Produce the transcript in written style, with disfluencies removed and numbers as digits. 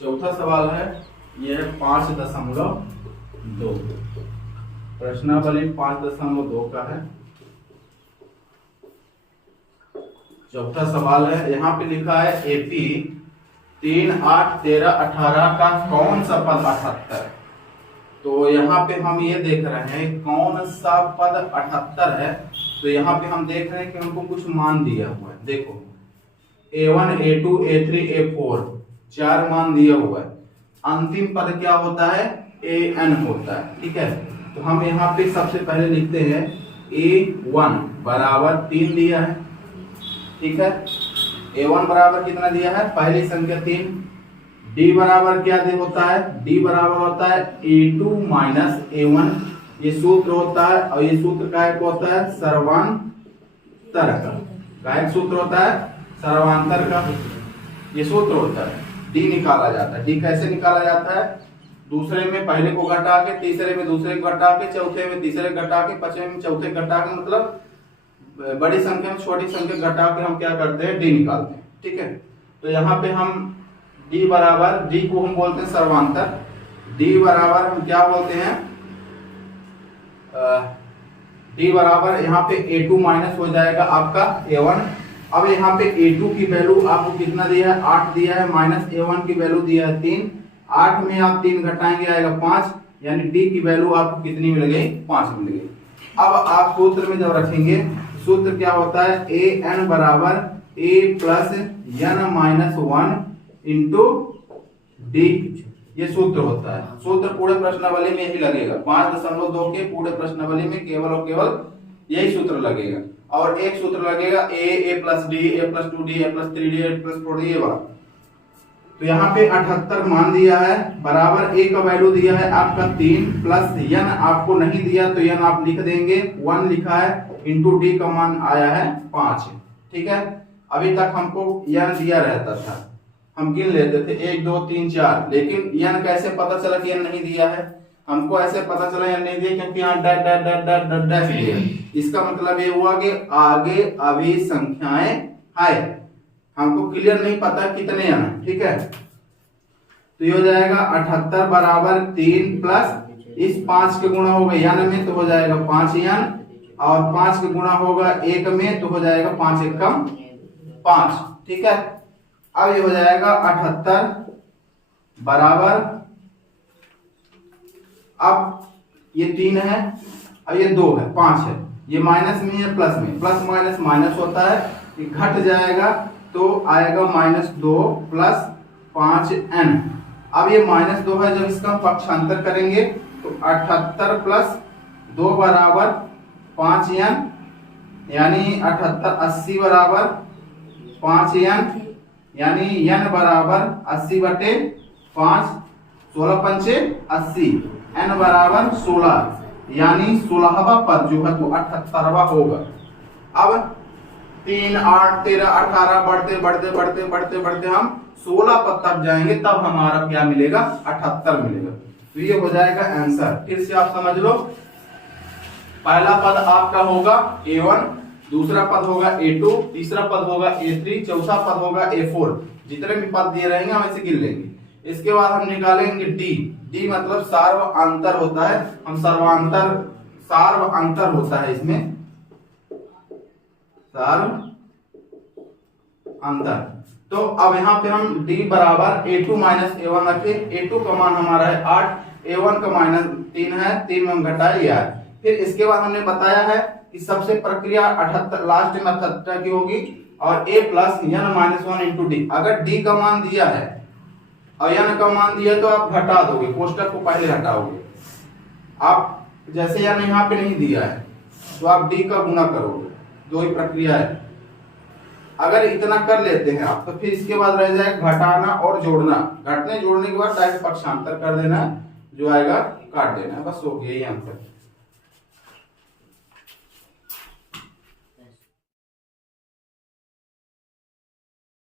चौथा सवाल है, यह है 5.2। प्रश्नावली 5.2 का है। चौथा सवाल है, यहाँ पे लिखा है एपी 3, 8, 13, 18 का कौन सा पद 78। तो यहाँ पे हम ये देख रहे हैं कौन सा पद 78 है। तो यहाँ पे हम देख रहे हैं कि हमको कुछ मान दिया हुआ है। देखो A1, A2, A3, A4 4 मान दिया हुआ है। अंतिम पद क्या होता है? AN होता है। ठीक है, तो हम यहाँ पे सबसे पहले लिखते हैं A1 बराबर 3 दिया है। ठीक है, A1 बराबर कितना दिया है? पहली संख्या 3। D बराबर क्या दे होता है? D बराबर होता है A2 माइनस A1। ये सूत्र होता है, और ये सूत्र का एक होता है सर्वांतर का एक सूत्र होता है सर्वांतर का, ये सूत्र होता है। D निकाला जाता है। D कैसे निकाला जाता है? दूसरे में पहले को घटा के, तीसरे में दूसरे को घटा के, चौथे में तीसरे घटा के, पांचवें में चौथे घटा के, मतलब बड़ी संख्या में छोटी संख्या घटा के हम क्या करते हैं? D निकालते हैं। ठीक है, तो यहाँ पे हम D बराबर, D को हम बोलते हैं सर्वांतर। D बराबर हम क्या बोलते हैं? D बराबर यहाँ पे A2 माइनस हो जाएगा आपका A1। अब यहाँ पे A2 की वैल्यू आपको कितना दिया है? 8 दिया है, माइनस A1 की वैल्यू दिया है 3। 8 में आप 3 घटाएंगे आएगा 5, यानी D की वैल्यू आपको कितनी मिल गई? 5 मिल गई। अब आप सूत्र में जब रखेंगे, सूत्र क्या होता है? AN बराबर A plus N minus 1 into D, ये सूत्र होता है। सूत्र पूरे प्रश्नावली में यही लगेगा। 5.2 के पूरे प्रश्नावली में केवल और केवल यही सूत्र लगेगा। और एक सूत्र लगेगा A plus D, A plus 2D, A plus 3D, A plus 4D, ये वाला। तो यहाँ पे 78 मान दिया है, बराबर A का वैल्यू दिया है आपका 3, प्लस N आपको नहीं दिया तो N आप लिख देंगे, 1 लिखा है, इंटू D का मान आया है 5। ठीक है, अभी तक हमको N दिया रहता था, हम गिन लेते थे 1, 2, 3, 4, लेकिन N कैसे पता चला कि N नहीं दिया है? हमको ऐसे पता चला N नहीं दिया क्योंकि यहाँ dash dash dash dash dash dash दिया। इसका मतलब ये हुआ कि आगे अभी संख्याएं है, हमको क्लियर नहीं पता कितने N है। ठीक है, तो ये हो जाएगा 78 बराबर 3 प्लस इस 5 के गुणा होगा N में तो हो जाएगा 5N, और 5 के गुणा होगा 1 में तो हो जाएगा 5 एकम 5। ठीक है, अब ये हो जाएगा 78 बराबर, अब ये 3 है और ये 2 है, 5 है, ये माइनस में है प्लस में, प्लस माइनस माइनस होता है, ये घट जाएगा तो आएगा -2 प्लस 5N। अब ये -2 है, जब इसका हम पक्षांतर करेंगे तो 78 प्लस 2 बराबर 5N, यानी 78 80 बराबर 5N, यानी N बराबर 80 बटे 5, 16 पंचे 80, N बराबर 16, यानी 16वां पद जो है वो 78वां होगा। अब 3, 8, 13, 18 बढ़ते बढ़ते बढ़ते बढ़ते बढ़ते हम 16 पद तक जाएंगे, तब हमारा क्या मिलेगा? 78 मिलेगा। तो ये हो जाएगा आंसर। फिर से आप समझ लो, पहला पद आपका होगा A1, दूसरा पद होगा A2, तीसरा पद होगा A3, चौथा पद होगा A4। जितने भी पद दिए रहेंगे हम ऐसे गिन लेंगे। इसके बाद हम निकालेंगे D। D मतलब सार्व अंतर होता है, हम सर्वांतर, सार्व अंतर होता है इसमें, सार्व अंतर। तो अब यहाँ पे हम D बराबर A2 माइनस A1 रखे। A2 का मान हमारा है 8, A1 का -3 है, 3 में हम घटाए यार। फिर इसके बाद हमने बताया है कि सबसे प्रक्रिया 78 लास्ट में 78 की होगी, और A plus N minus 1 into D। अगर D का मान दिया है और N का मान दिया है तो आप घटा दोगे, कोष्टक को पहले हटाओगे। आप जैसे N यहाँ पे नहीं दिया है तो आप D का गुना करोगे, दो ही प्रक्रिया है। अगर इतना कर लेते हैं आप, तो फिर इसके बाद रह जाएगा घटाना और जोड़ना। घटने जोड़ने के बाद डायरेक्ट पक्षांतर कर देना, जो आएगा काट देना, बस हो गया, यही आंसर।